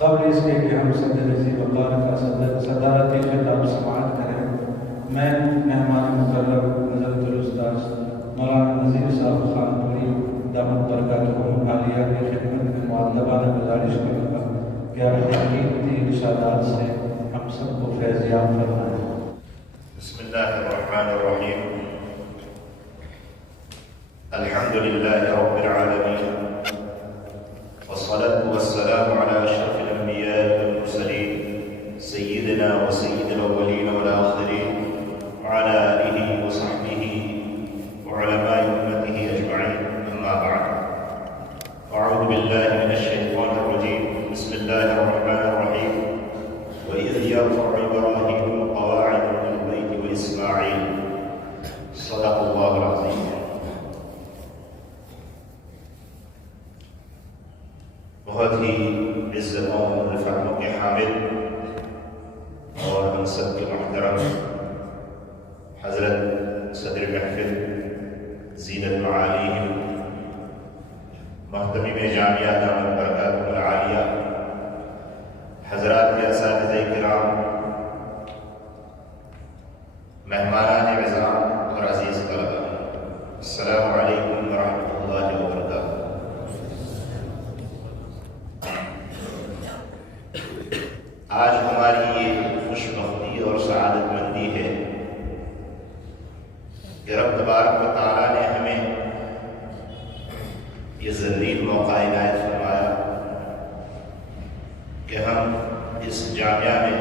قبل اس کے کہ ہم صدر نظیر وقار کا صدارتی خطاب سماعت کریں، میں مہمان مکرم حضرت الاستاذ مولانا نذیر صاحب خان پوری دامت برکاتہم عالیہ کی خدمت میں مؤدبانہ گزارش کروں گا کہ اپنی قیمتی ارشادات سے ہم سب کو فیض یاب فرمائیں۔ بسم اللہ الرحمن الرحیم، الحمد للہ رب العالمین، والصلاة والسلام على أشرف الأنبياء والمرسلين سيدنا وسيد الأولين والآخرين وعلى آله وصحبه وعلماء أمته أجمعين، أما بعد، أعوذ بالله من الشيطان الرجيم، بسم الله الرحمن الرحيم، وإذ يرفع إبراهيم القواعد من البيت وإسماعيل، صدق الله العظيم۔ بہت ہی عزتوں اور رفعتوں کے حامل اور ہم سب کے محترم حضرت صدر محفل زینت معالیہم محتمم جامعہ دامت برکاتہم العالیہ، حضرات کے اساتذہ کرام، مہمانان عظام اور عزیز طلبہ، السلام علیکم ورحمۃ اللہ وبرکاتہ۔ آج ہماری یہ خوش بختی اور سعادت مندی ہے کہ رب تبارک و تعالیٰ نے ہمیں یہ ذلیل موقع عنایت فرمایا کہ ہم اس جامعہ میں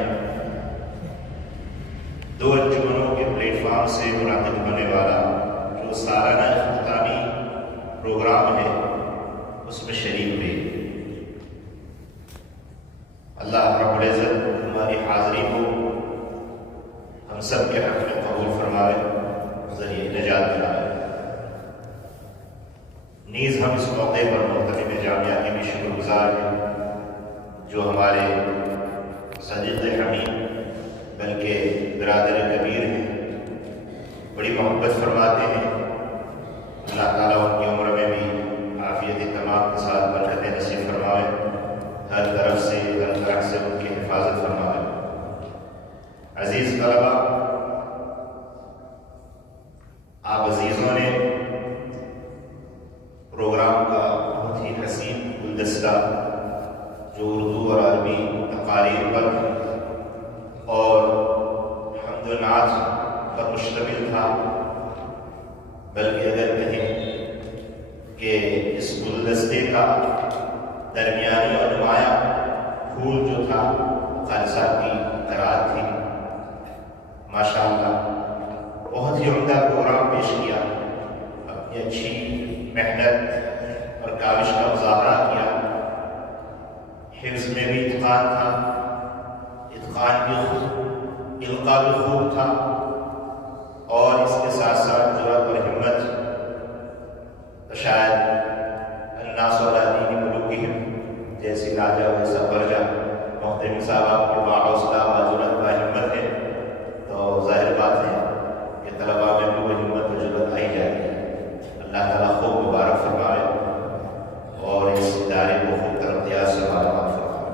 دو انجمنوں کے پلیٹ فارم سے منعقد ہونے والا جو سالانہ اختتامی پروگرام ہے اس میں شریک ہوئے۔ اللہ رب العزت ہماری حاضری کو ہم سب کے حق میں قبول فرمائے، ذریعہ نجات بنائے۔ نیز ہم اس موقع پر محتمم جامعہ کے بھی شکر گزار ہیں جو ہمارے صدیق حمید بلکہ برادر کبیر ہیں، بڑی محبت فرماتے ہیں۔ اللہ تعالیٰ ان کی عمر میں بھی عافیت تمام کے ساتھ برکت نصیب فرمائے، ہر طرف سے ہر طرح سے ان کی حفاظت فرمائے۔ عزیز طلبہ، آپ عزیزوں نے پروگرام کا بہت ہی حسین گلدستہ جو اردو اور عربی تقاریر پر اور حمد و نعت پر مشتمل تھا، بلکہ اگر کہیں کہ اس گلدستے کا درمیانی اور نمایاں پھول جو تھا خالصہ کی قرات تھی۔ ماشاءاللہ بہت ہی عمدہ پروگرام پیش کیا، اپنی اچھی محنت اور کاوش کا مظاہرہ کیا۔ حفظ میں بھی اتقان تھا، اتقان بھی خوب، القاء بھی خوب تھا، اور اس کے ساتھ ساتھ جرأت اور ہمت شاید الناس علی دین ملوکہم جیسی لاجا ویسا برجا محترم صاحب آپ کے باحوصلہ باجرأت باہمت ہے، تو ظاہر بات ہے کہ طلباء میں بھی وہ ہمت و جرأت آئی جائے گی۔ اللہ تعالیٰ خوب مبارک فرمائے اور اس ادارے کو خوب ترقیات سے مالامال فرمائے۔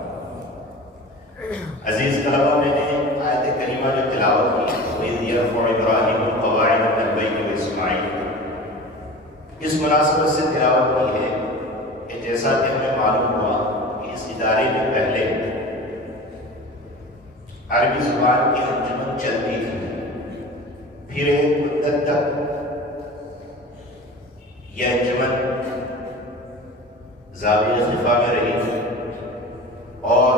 عزیز طلباء، میں نے آیت کریمہ جو تلاوت کی، وَإِذْ يَرْفَعُ إِبْرَاهِيمُ الْقَوَاعِدَ مِنَ الْبَيْتِ وَإِسْمَاعِيلُ، اس مناسبت سے تلاوت کی ہے کہ جیسا کہ ہمیں معلوم ہوا کہ اس ادارے میں پہلے عربی زبان کی انجمن چلتی تھی، پھر ایک مدت تک یہ انجمن زاویہ خفا میں رہی تھی اور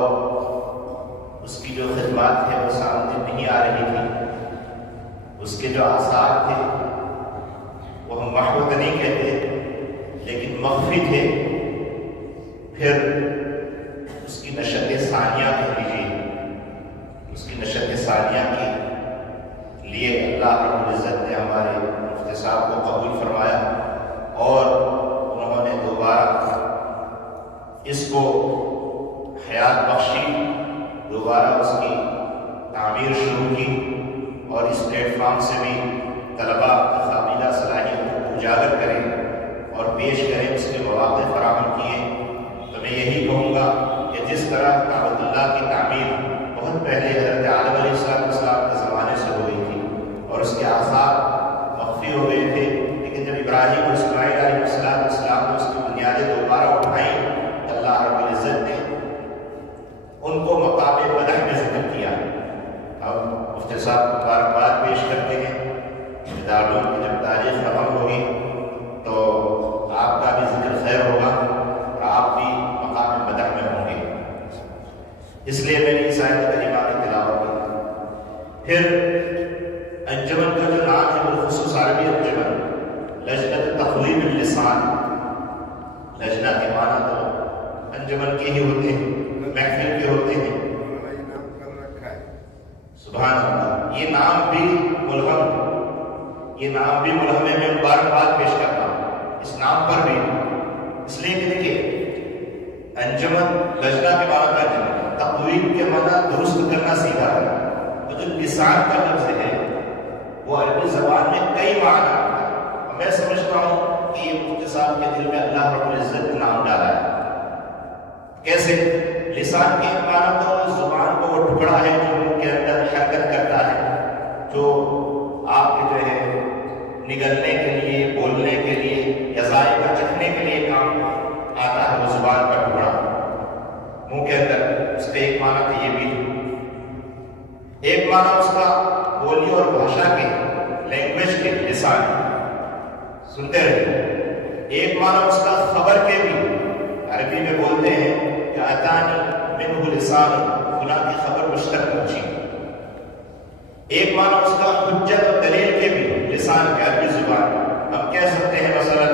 اس کی جو خدمات تھے وہ سامنے نہیں آ رہی تھی، اس کے جو آثار تھے وہ ہم محبت نہیں کہتے لیکن مخفی تھے۔ پھر اس کی نشت ثانیہ کہہ لیجیے، اس کی نشت ثانیہ کے لیے اللہ رب العزت نے ہمارے مفتی صاحب کو قبول فرمایا اور انہوں نے دوبارہ اس کو حیات بخشی، دوبارہ اس کی تعمیر شروع کی، اور اس پلیٹ فارم سے بھی طلباء کی قابلہ صلاحیت کو اجاگر کریں اور پیش کریں، اس کے مواقع فراہم کیے۔ تو میں یہی کہوں گا کہ جس طرح کعبۃ اللہ کی تعمیر بہت پہلے حضرت آدم علیہ السلام کے زمانے سے ہو گئی تھی اور اس کے آثار مخفی ہو گئے تھے، لیکن جب ابراہیم اور اسماعیل علیہ السلام نے اس کی بنیادیں دوبارہ اٹھائیں، اللہ رب العزت نے ان کو مقام مدح میں ذکر کیا۔ اب مفتی صاحب مبارکباد پیش کرتے ہیں، دارالعلوم کی جب تاریخ ختم ہوگی تو آپ کا بھی ذکر خیر ہوگا اور آپ بھی مقام مدح میں ہوں گے، اس لیے میں نے اس آیت کریمہ کی تلاوت کی۔ پھر انجمن کا جو نام ہے بالخصوص عربی انجمن لجنۃ تقویم اللسان، لجنہ کے معنی تو انجمن کے ہی ہوتے ہیں، محفل کے ہوتے ہیں۔ سبحان اللہ، یہ نام بھی ملہم ہے، یہ نام بھی ملہم ہے، میں مبارکباد پیش کرتا ہوں اس نام پر بھی، اس لیے کہ دیکھیے انجمن لجنہ کے معنی کا انجمن، تقویم کے معنی درست کرنا سیکھا ہے، اور جو لسان کا لفظ ہے وہ عربی زبان میں کئی معنی آتا ہے، اور میں سمجھتا ہوں کہ یہ مفتی صاحب کے دل میں اللہ رب العزت نے نام ڈالا ہے۔ کیسے؟ لسان کے معنی تو زبان کو وہ ٹکڑا ہے جو منہ کے اندر حرکت کرتا ہے، جو آپ کے جو ہے نگلنے کے لیے، بولنے کے لیے یا ذائقہ چکھنے کے لیے کام آتا ہے، وہ زبان کا ٹکڑا منہ کے اندر، اس کا ایک معنی تو یہ بھی ہے۔ ایک معنی اس کا بولی اور بھاشا کے، لینگویج کے، لسان، سنتے رہے۔ ایک معنی اس کا خبر کے بھی، عربی میں بولتے ہیں کہ اتانی منہ لسان، فلاں کی خبر مجھ تک پہنچی۔ ایک معنی اس کا حجت اور دلیل کے بھی، لسان کے، عربی زبان۔ ہم کہہ سکتے ہیں مثلا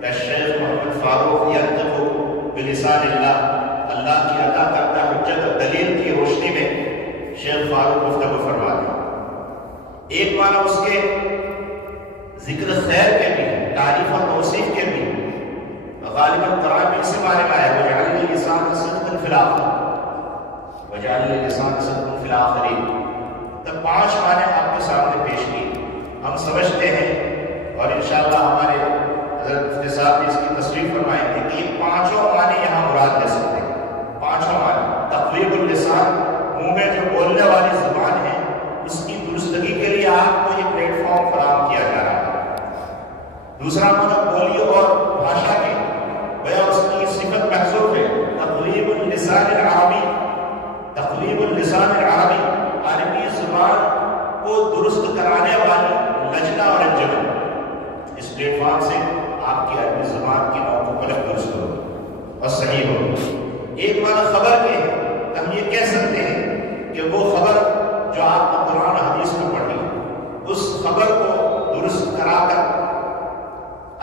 الشیخ محمد فاروق ینطق بلسان اللہ، اللہ کی عطا کردہ حجت اور دلیل کی روشنی میں شیخ فاروق گفتگو فرماتے ہیں۔ ایک معنی اس کے ذکر خیر کے بھی، تعریف اور توصیف کے بھی، غالباً قرآن میں اسی معنی میں آیا وَجَعَلْ لِي لِسَانَ صِدْقٍ فِي الْآخِرِينَ، وَجَعَلْ لِي لِسَانَ صِدْقٍ فِي الْآخِرِينَ۔ تب 5 معنی آپ کے سامنے پیش کیے، ہم سمجھتے ہیں اور انشاءاللہ ہمارے حضرت مفتی صاحب اس کی تصریح فرمائیں گے کہ یہ 5 معنی یہاں مراد لے سکتے ہیں۔ 5 معنی تقویب اللسان، منہ میں جو بولنے والی زبان ہے اس کی درستگی کے لیے آپ کو یہ پلیٹ فارم فراہم کیا جا رہا ہے۔ دوسرا معنی بولی اور بھاشا کے، گویا اس کی صفت محذوف ہے، تقویب اللسان العربی، تقویب اللسان العربی، عربی زبان کو درست کرانے والی لجنہ اور انجمن۔ اس پلیٹ فارم سے آپ کی عربی زبان کی نوع و قلب درست ہو اور صحیح ہو۔ ایک معنی خبر کے ہے، ہم یہ کہہ سکتے ہیں کہ وہ خبر جو آپ نے قرآن حدیث میں پڑھی، اس خبر کو درست کرا کر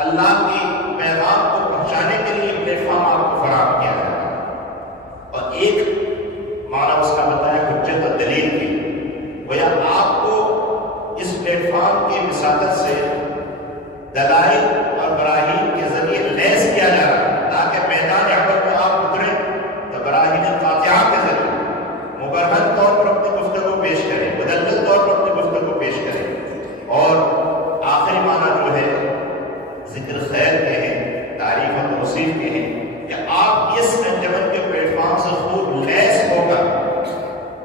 اللہ کی پیغام کو پہنچانے کے لیے پلیٹ فارم آپ کو فراہم کیا جاتا ہے۔ اور ایک معنی اس کا بتایا حجت اور دلیل کی، گویا آپ کو اس پلیٹ فارم کی وساطت سے دلائل اور براہین کے ذریعے لیس کیا جا رہا ہے تاکہ میدان عمل میں آپ اتریں تو براہین قاطعہ کے ذریعے مبرہن طور پر اپنی گفتگو پیش کریں، مدلل طور پر اپنی گفتگو پیش کریں۔ اور آخری معنی جو ہے ذکر خیر کے ہیں، تعریف اور توصیف کے ہیں، کہ آپ اس انجمن کے پلیٹ فارم سے خوب لیس ہو کر،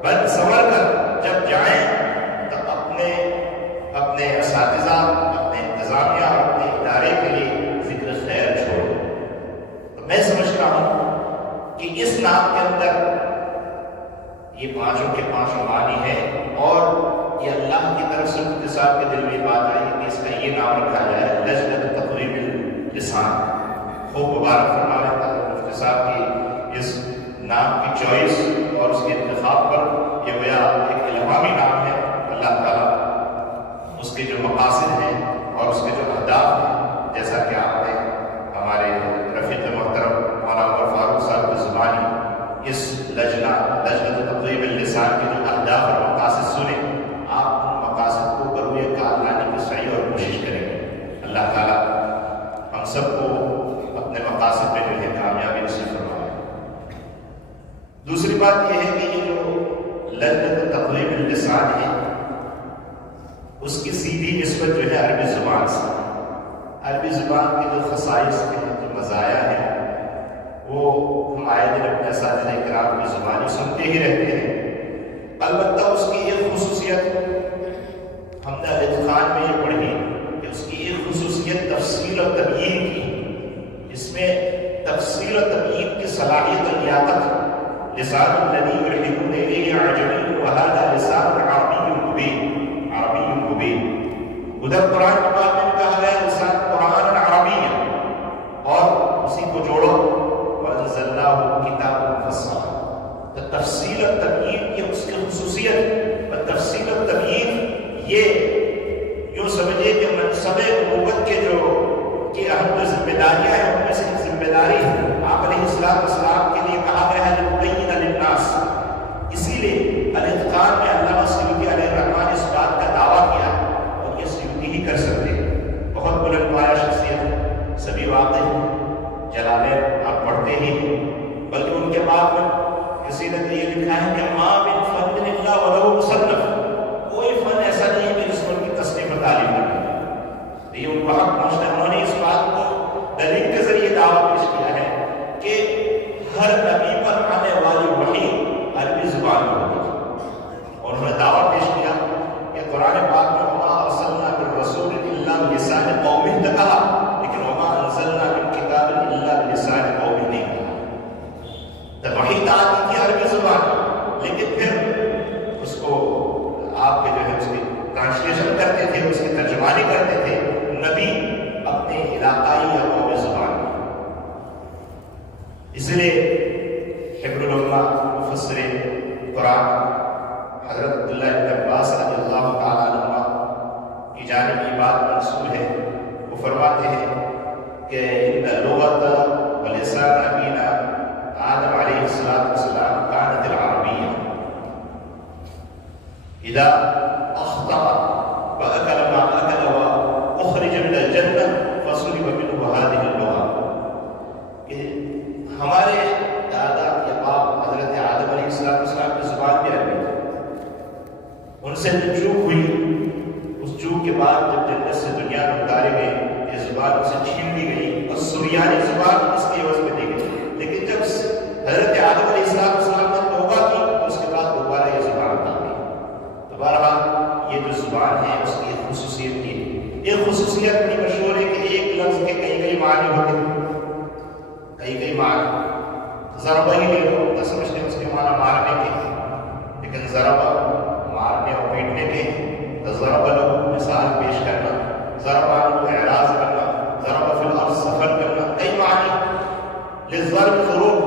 بن سنور کر جب جائیں تو اپنے اساتذہ، اپنے انتظامیہ، اپنے ادارے کے لیے ذکر خیر چھوڑیں۔ تو میں سمجھتا ہوں کہ اس نام کے اندر یہ 5 کے 5 معنی ہے، اور یہ اللہ کی طرف سے مفتی صاحب کے دل میں بات آئی کہ اس کا یہ نام رکھا جائے لجنۃ تقویم اللسان۔ خوب مبارک فرمانے تاکہ مفتی صاحب کی اس نام کی چوائس اور اس کے انتخاب پر یہ گویا ایک الہامی نام ہے۔ اللہ تعالیٰ اس کے جو مقاصد ہیں اور اس کے جو اہداف ہیں، جیسا کہ آپ نے ہمارے رفیق محترم مولانا عمر فاروق صاحب کی زبانی اس لجنۃ تقویم اللسان کے جو اہداف اور مقاصد سنے، آپ ان مقاصد کو بروئے کار لانے کی سعی اور کوشش کریں گے۔ اللہ تعالیٰ ہم سب کو اپنے مقاصد میں جو ہے کامیابی نصیب فرمائے۔ دوسری بات یہ ہے کہ یہ جو لجنۃ تقویم اللسان ہے اس کی سیدھی نسبت جو ہے عربی زبان سے، عربی زبان کے جو خصائص ہیں، جو مزایا ہیں، وہ ہم آئے دن اپنے اساتذہ کرام کی زبانی سنتے ہی رہتے ہیں. البتہ اس کی ایک خصوصیت ہم نے اتقان میں یہ پڑھی کہ اس کی ایک خصوصیت تفسیر و تبیین کی. اس میں تفسیر و تبیین کی صلاحیت و لیاقت لسان الذی یلحدون الیہ اعجمی وہذا لسان عربی مبین. عربی مبین ادھر قرآن پاک میں کہا گیا لسان قرآن عربی اور اسی کو جوڑو وَأَنزَلْنَاهُ كِتَابٌ مُفَصَّلٌ. تو تفسیر و تبیین کی اس کی خصوصیت اور تفسیر و تبیین یہ یوں سمجھے کہ منصب نبوت کے جو کہ اہم جو ذمہ داریاں ہیں ان میں سے ایک ذمہ داری آپ علیہ السلام کے لیے کہا گیا ہے لِتُبَيِّنَ لِلنَّاسِ. اسی لیے الاتقان میں علامہ سیوطی علیہ الرحمٰن نے اس بات کا دعویٰ کیا اور یہ سیوطی ہی کر سکتے. بہت بلند پایا شخصیت سبھی واقع ہیں، جلالین آپ پڑھتے ہی ہیں، بلکہ ان کے بعد میں کسی نے یہ لکھا ہے کہ مَا مِن فَنٍ إِلَّا وَلَهُ مُصَنَّفٌ. کوئی فن ایسا نہیں ہے کہ جس پر کی تصنیف و تعلیم کرے. یہ ان کو حق پہنچتا ہے. انہوں نے اس بات کو دلیل کے ذریعے دعویٰ پیش کیا ہے کہ ہر نبی پر آنے والی وحی عربی زبان میں ہوگی. اور انہوں نے دعویٰ پیش کیا کہ قرآن پاک میں وَمَا أَرْسَلْنَا مِن رَّسُولٍ إِلَّا بِلِسَانِ قَوْمِهِ تک کہا، لیکن وَمَا أَنزَلْنَا مِن كِتَابٍ إِلَّا بِلِسَانِ قَوْمِهِ نہیں کہا. تو وحی تعلیم کی عربی زبان، لیکن پھر اس کو آپ کے جو ہے اس کی ٹرانسلیشن کرتے تھے، اس کی ترجمانی کرتے تھے نبی اپنے علاقائی یا قومی زبان میں. اس لیے حبر الامہ مفسر قرآن حضرت عبداللہ بن عباس رضی اللہ تعالیٰ عنہ کی جانب یہ بات منسوب ہے. وہ فرماتے ہیں کہ ان لغت و لسان ابینا آدم علیہ السلام كانت العربیہ اذا اخطأ فأكل ما أكل وأخرج من الجنة فصلب منه هذه اللغة. کہ ہمارے دادا یا باپ حضرت آدم علیہ السلام کی زبان بھی عربی تھی. ان سے جو چوک ہوئی، اس چوک کے بعد جب جنت سے دنیا میں اتارے گئے یہ زبان ان سے چھین لی گئی اور سریانی زبان اس کی عوض میں دی گئی. لیکن جب حضرت آدم علیہ السلام نے توبہ کی تو اس کے بعد دوبارہ یہ زبان آ گئی. بہرحال یہ جو زبان ہے اس کی ایک خصوصیت کی ہے. یہ خصوصیت بڑی مشہور ہے کہ ایک لفظ کے کئی معنی ہوتے ہیں، کئی معنی. ضربہ ہی لے لو تو سمجھتے ہیں اس کے معنی مارنے کے، لیکن ضربہ مارنے اور پیٹنے کے. تو ضربہ لو مثال پیش کرنا، ضربہ لو اعراض کرنا، ضربہ فی الارض سفر کرنا، کئی معنی. للضرب ضروب،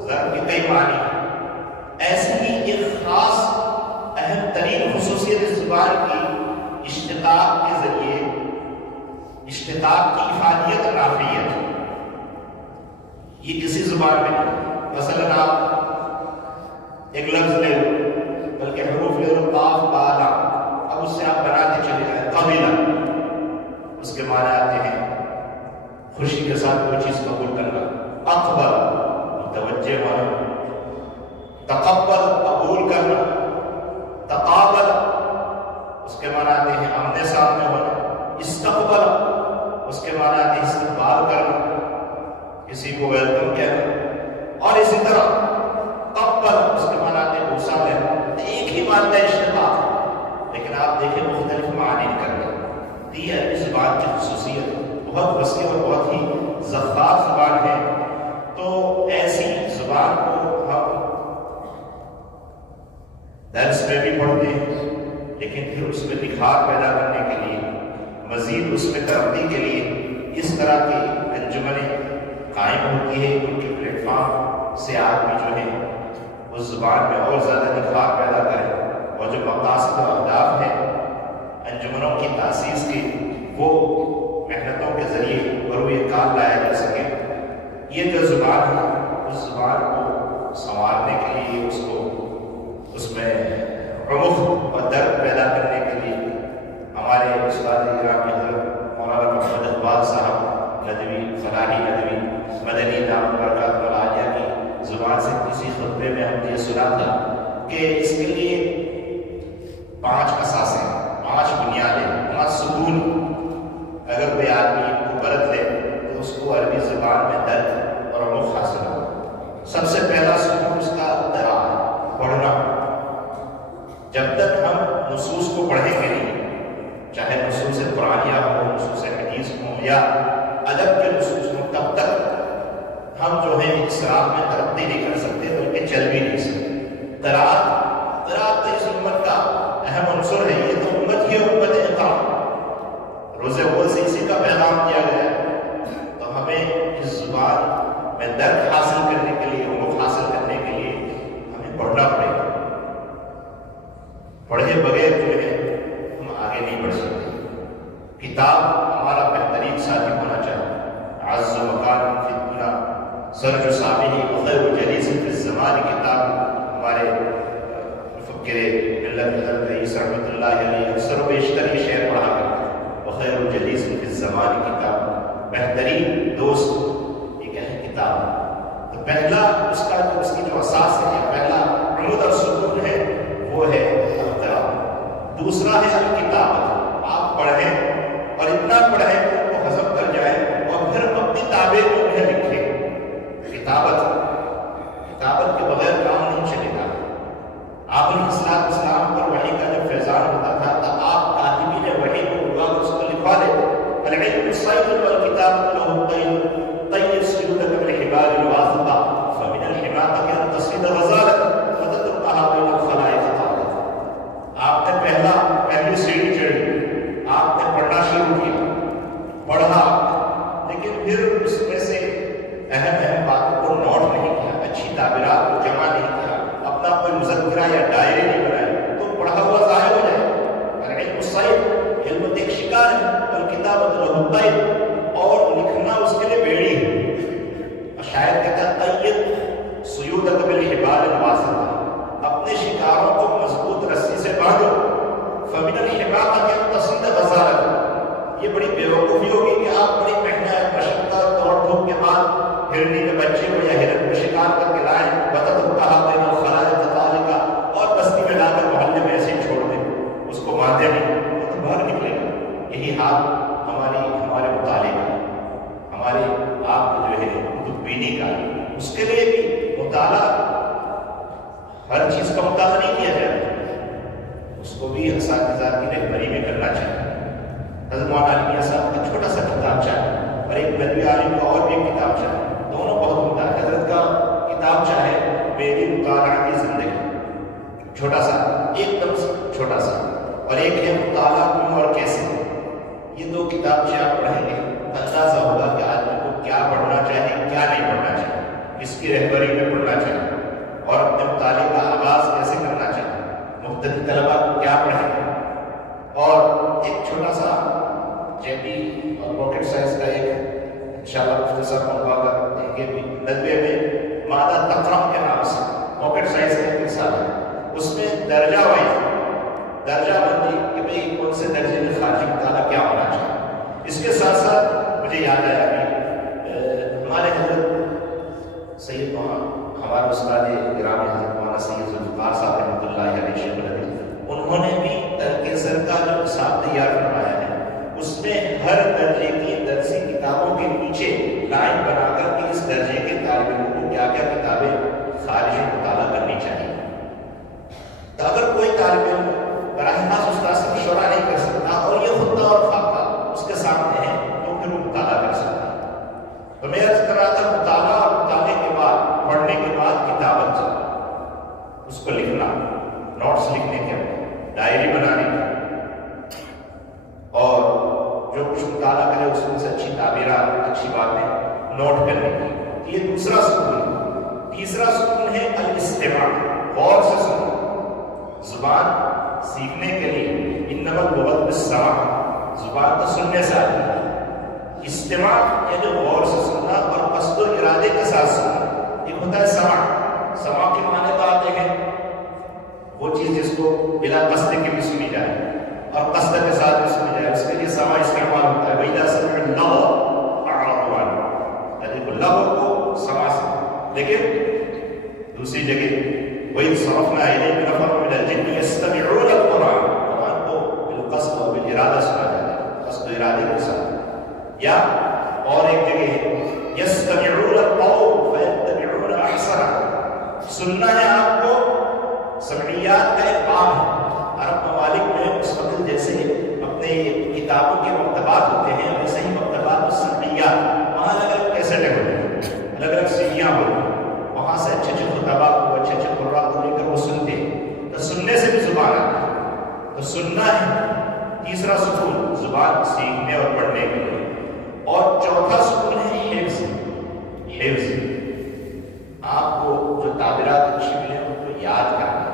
ضرب کے کئی معنی. ایسی ہی ایک خاص اہم ترین خصوصیت اس زبان کی اشتقاق کے ذریعے، اشتقاق کی افادیت اور نافعیت. یہ کسی زبان میں نہیں. مثلا آپ ایک لفظ لے لو، بلکہ حروف لے لو، قاف با لام. اب اس سے آپ بناتے چلے جائیں قبیلہ، اس کے معنی آتے ہیں خوشی کے ساتھ کوئی چیز قبول کرنا. اقبل متوجہ ہونا، تقبل قبول کرنا، تقابل اس کے معنی آتے ہیں آمنے سامنے ہونا، استقبل اس کے معنی آتے ہیں استقبال کرنا، کسی کو ویلکم کہنا. اور اسی طرح قبل اس کے معنی آتے ہیں بوسہ لینا. ایک ہی معنی اشتقاق، لیکن آپ دیکھیں مختلف معنی کرتے ہیں. یہ عربی زبان کی خصوصیت بہت وسیع اور بہت ہی زخار زبان ہے. تو ایسی زبان کو ہم درس میں بھی پڑھتے ہیں، لیکن پھر اس میں نکھار پیدا کرنے کے لیے، مزید اس میں ترقی کے لیے اس طرح کی انجمنیں قائم ہوتی ہے ان کے پلیٹ فارم سے آدمی جو ہے اس زبان میں اور زیادہ نکھار پیدا کرے. اور جو مقاصد و اہداف ہیں انجمنوں کی تاسیس کی، وہ محنتوں کے ذریعے بروئے کار لایا جا سکے. یہ جو زبان ہے اس زبان کو سنوارنے کے لیے، اس میں عمق اور درد پیدا کرنے کے لیے ہمارے استاد گرامی حضرت مولانا محمد اقبال صاحب ندوی، فلاحی ندوی مدنی دامت برکات العالیہ کی زبان سے کسی خطبے میں ہم نے یہ سنا تھا کہ اس کے لیے 5 اساسیں، 5 بنیادیں، 5 ستون اگر کوئی آدمی کو برت لے تو اس کو عربی زبان میں درد اور عمق حاصل ہو. سب سے پہلا سکون اس کا قراءت، پڑھنا۔ جب تک ہم نصوص کو پڑھیں گے نہیں، چاہے نصوص قرآنیہ ہو، نصوص حدیث ہوں یا ادب کے نصوص ہوں، تب تک ہم جو ہے اس راہ میں ترقی نہیں کر سکتے، بلکہ چل بھی نہیں سکتے۔ قراءت تو اس امت کا اہم عنصر ہے، یہ تو امت ہی امت اقرا، روز اول سے اسی کا پیغام دیا گیا ہے۔ تو ہمیں اس زبان میں درک حاصل کرنے کے لیے، عمق حاصل کرنے کے لیے ہمیں پڑھنا پڑے گا۔ پڑھے بغیر جو ہے ہم آگے نہیں بڑھ سکتے۔ کتاب ہمارا بہترین ساتھی ہونا چاہیے۔ عز مکان فی الدنیا سرج صابری وخیر جلیس فی الزمان، کتاب ہمارے مفکر ملت حضرت عیسی رحمۃ اللہ علیہ اکثر و بیشتر یہ شعر پڑھا کرتے ہیں، وخیر جلیس فی الزمان کتاب، بہترین دوست یہ کیا ہے؟ کتاب۔ تو پہلا اس کی جو اساس ہے، پہلا عمود اور ستون ہے، وہ ہے القراءۃ۔ دوسرا ہے الکتابۃ، آپ پڑھیں اور اتنا پڑھیں کہ ان کو ہضم کر جائیں اور پھر اپنی تعبیر کو بھی لکھیں۔ کتابت کے بغیر کام نہیں چلے گا۔ آپ علیہ السلام پر وحی کا جب فیضان ہوتا تھا تو آپ کاتبین وحی کو بلوا کر اس کو لکھوا دیتے۔ العلم الصید والکتاب له طیب سیودک بالحبال الواثقہ فمن الحماقۃ ان تصید غزالۃ فتترکها بین الخلائق طالۃ۔ آپ نے پہلی سیڑھی چڑھی، آپ نے پڑھنا شروع کیا، پڑھا، لیکن پھر اس میں سے اہم باتوں کو نوٹ نہیں کیا، اچھی تعبیرات کو جمع نہیں کیا، اپنا کوئی مذکرہ یا ڈائری نہیں بنائی، تو پڑھا ہوا ضائع ہو جائے۔ العلم الصید، علم ایک شکار ہے، اور کتابت له طیب، اور لکھنا اس کے لیے بیڑی ہے۔ شاید کہتا ہے طیب سیودک بالحبال الواثقہ، اپنے شکاروں کو مضبوط رسی سے باندھو۔ فمن الحماقۃ ان تصید غزالۃ، یہ بڑی بیوقوفی ہوگی کہ آپ بڑی محنت مشقت دوڑ دھوپ کے بعد ہرنی کے بچے کو یا ہرن کو شکار کر کے لائیں، فتترکها بین الخلائق طالقہ، اور بستی میں لا کر محلے میں ایسے ہی چھوڑ دیں، اس کو مارتے نہیں، وہ تو باہر نکلے گا۔ یہی حال ہمارے مطالعے کا، ہمارے آپ جو ہے کتب بینی کا، اس کے لیے بھی مطالعہ، ہر چیز کا مطالعہ نہیں کیا جائے، اس کو بھی اساتذہ کی رہبری میں کرنا چاہیے۔ حضرت مولانا علی میاں صاحب کا چھوٹا سا کتاب چاہے اور ایک ندوی عالم کا اور بھی ایک کتاب چاہے، دونوں بہت عمدہ ہے۔ حضرت کا کتاب چاہے میری مطالعہ کی زندگی، چھوٹا سا، ایک دم چھوٹا سا، اور ایک ہے مطالعہ کیوں اور کیسے۔ یہ دو کتاب آپ پڑھیں گے اندازہ ہوگا کہ آدمی کو کیا پڑھنا چاہیے، کیا نہیں پڑھنا چاہیے، کس کی رہبری میں پڑھنا چاہیے، اور اپنے مطالعے کا آغاز کیسے کرنا چاہیے، مختلف طلبہ کیا پڑھیں گے۔ اور ایک چھوٹا سا جیبی اور پاکٹ سائز کا ایک انشاءاللہ مختصر منگوا کر دیں گے بھی، ندوے میں مادہ تقرم کے نام سے پاکٹ سائز کا ایک رسالہ ہے، اس میں درجہ وائز درجہ بندی کہ بھئی کون سے درجے میں خارجی مطالعہ کیا ہونا چاہیے۔ اس کے ساتھ ساتھ مجھے یاد آیا کہ ہمارے حضرت سید ہمارے استاد گرامی حضرت مولانا سید ذوالفقار صاحب رحمۃ اللہ علیہ شیخ الحدیث، انہوں نے بھی ترک سر کا جو نصاب تیار کروایا ہے، اس میں ہر درجے کی درسی کتابوں کے نیچے لائن بنا کر کہ اس درجے کے طالب علموں کو کیا کیا کتابیں خارجی مطالعہ کرنی چاہیے۔ تو اگر کوئی طالب علم براہ راست استاد سے مشورہ نہیں کر سکتا اور یہ خطہ اور خاکہ اس کے سامنے ہے تو پھر وہ مطالعہ کر سکتا ہے۔ تو میں عرض کر رہا تھا مطالعہ اور مطالعے کے بعد، پڑھنے کے بعد کتابت، اس کو لکھنا، نوٹس لکھنے کے، ڈائری بنانے کی، اور جو کچھ مطالعہ کرے اس میں سے اچھی تعبیرات، اچھی باتیں نوٹ کرنے کی، یہ دوسرا سکون ہے۔ تیسرا سکون ہے الاستماع، غور سے سنو۔ زبان سیکھنے کے لیے انما اللغۃ بالسماع، زبان تو سننے سے آتی ہے، استماع یعنی غور سے سننا اور قصد و ارادے کے ساتھ سننا، یہ ہوتا ہے سماع۔ سماع کے معنی تو آتے ہیں وہ چیز جس کو بلا قصد کے بھی سنی جائے اور قصد کے ساتھ بھی سنی جائے، اس کے لیے سماع استعمال ہوتا ہے۔ وَإِذَا سَمِعُوا اللَّغْوَ أَعْرَضُوا عَنْهُ، یعنی لغو کو سماع سے، لیکن دوسری جگہ وَإِذْ صَرَفْنَا إِلَيْكَ نَفَرًا مِنَ الْجِنِّ يَسْتَمِعُونَ الْقُرْآنَ، قرآن کو بالقصد و بالارادہ سنا جاتا ہے، قصد و ارادے کے ساتھ۔ یا اور ایک جگہ ہے يَسْتَمِعُونَ الْقَوْلَ فَيَتَّبِعُونَ اکثر سننا ہے آپ کو سمعیات کا ایک باب ہے. عرب ممالک میں اس وقت جیسے اپنے کتابوں کے مکتبات ہوتے ہیں ویسے ہی مکتبات سمعیات، وہاں الگ الگ کیسٹیں ہوتے ہیں، الگ الگ سیڑھیاں ہوتی ہیں، وہاں سے اچھے اچھے خطباء کو اچھے اچھے قراء کو لے کر وہ سنتے ہیں. تو سننے سے بھی زبان آتی ہے. تو سننا ہے تیسرا سکون زبان سیکھنے اور پڑھنے کے لیے. اور چوتھا سکون ہے حفظ. حفظ آپ کو جو تعبیرات اچھی ملے ان کو یاد کرنا.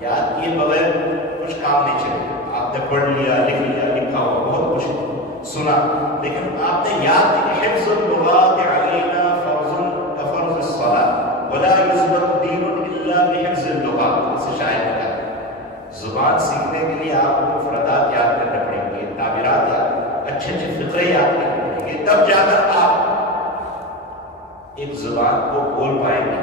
یاد کیے بغیر کچھ کام نہیں چلے. آپ نے پڑھ لیا، لکھ لیا، لکھا ہوا بہت کچھ سنا، لیکن آپ نے یاد نہیں. حفظ اللغات علینا فرض کفرض الصلاۃ ولا یثبت دین الا بحفظ اللغات. سے شاید ہے زبان سیکھنے کے لیے آپ کو مفردات یاد کرنے پڑیں گے، تعبیرات یاد، اچھے اچھے فقرے یاد کرنے پڑیں گے، تب جا کر آپ ایک زبان کو بول پائیں گے،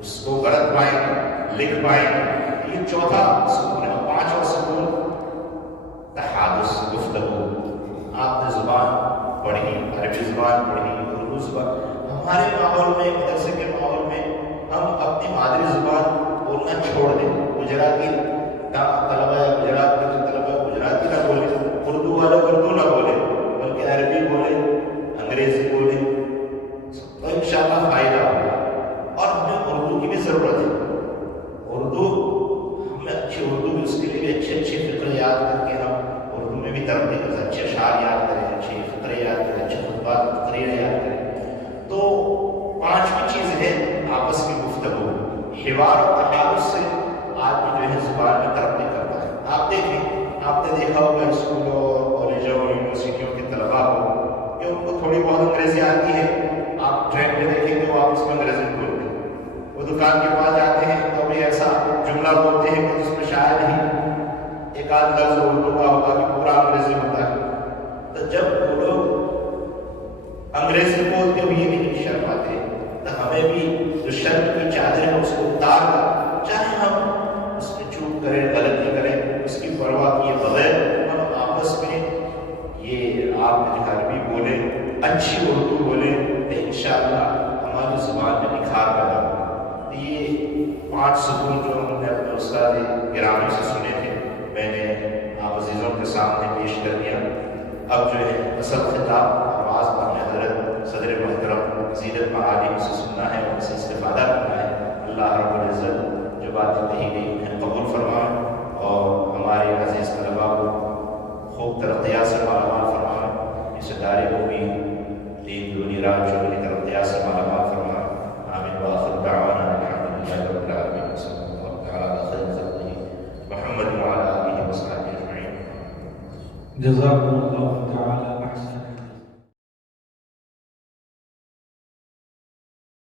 اس کو غلط پائیں گے، لکھ پائیں گے. یہ چوتھا سکون ہے. پانچواں سکون تحادث، گفتگو. آپ نے زبان پڑھی، عربی زبان پڑھی، اردو زبان. ہمارے ماحول میں، مدرسے کے ماحول میں ہم اپنی مادری زبان بولنا چھوڑ دیں. گجراتی طلبا یا گجرات کے جو طلبا گجراتی نہ بولے، اردو والے اردو نہ بولے، بلکہ عربی بولے، انگریزی بولے، تو انشاءاللہ فائدہ ہوگا. اور ہمیں اردو کی بھی ضرورت ہے. اردو ہمیں اچھی اردو بھی، اس کے لیے بھی اچھے اچھے فقرے یاد کر کے ہم اردو میں بھی ترقی کر سکتے. اچھے اشعار یاد کریں، اچھے فقرے یاد کریں، اچھے خطبات تقریریں یاد کریں. تو پانچویں چیز ہے آپس کی گفتگو. حوار اور تحادث سے آدمی جو ہے زبان میں ترقی کرتا ہے. آپ دیکھیں، آپ نے دیکھا ہوگا اسکولوں اور کالجوں اور یونیورسٹیوں کے طلباء کو کہ ان کو تھوڑی بہت انگریزی آتی ہے. آپ ٹرین پہ دیکھیں گے وہ آپس میں انگریزی بولتے ہیں. وہ دکان کے پاس جاتے ہیں تو بھی ایسا جملہ بولتے ہیں کہ جس میں شاید ہی ایک آدھ لفظ اردو کا ہوگا کہ پورا انگریزی ہوتا ہے. تو جب وہ لوگ انگریزی بولتے ہوئے بھی نہیں شرماتے، تو ہمیں بھی جو شرم کی چادر ہے اس کو اتار کر، چاہے ہم اس میں چوک کریں، غلطی کریں، اس کی پرواہ کیے بغیر ہم آپس میں یہ آپ جو عربی بولے، اچھی اردو بولے، تو انشاءاللہ ہماری زبان میں نکھار پیدا ہوگا. یہ 5 سکون جو ہم نے اپنے استاد گرامی سے سنے تھے، میں نے آپ عزیزوں کے سامنے پیش کر دیا. اب جو ہے اصل خطاب آواز ہم نے حضرت صدر محترم زیرت معالی سے سننا ہے، ان سے استفادہ کرنا ہے. اللہ رب العزت جو باتیں کہی گئی انہیں قبول فرمائیں اور ہمارے عزیز طلباء کو خوب ترقیات سے مالامال فرمائیں. اس ادارے کو بھی دین دنیا رات چوری ترقیات سے مالامال فرمائیں. آمین. وآخر دعوانا الحمدللہ رب العالمین. صلی اللہ تعالی علی خیر خلقہ محمد وعلی آلہ وصحبہ اجمعین. جزاکم اللہ تعالی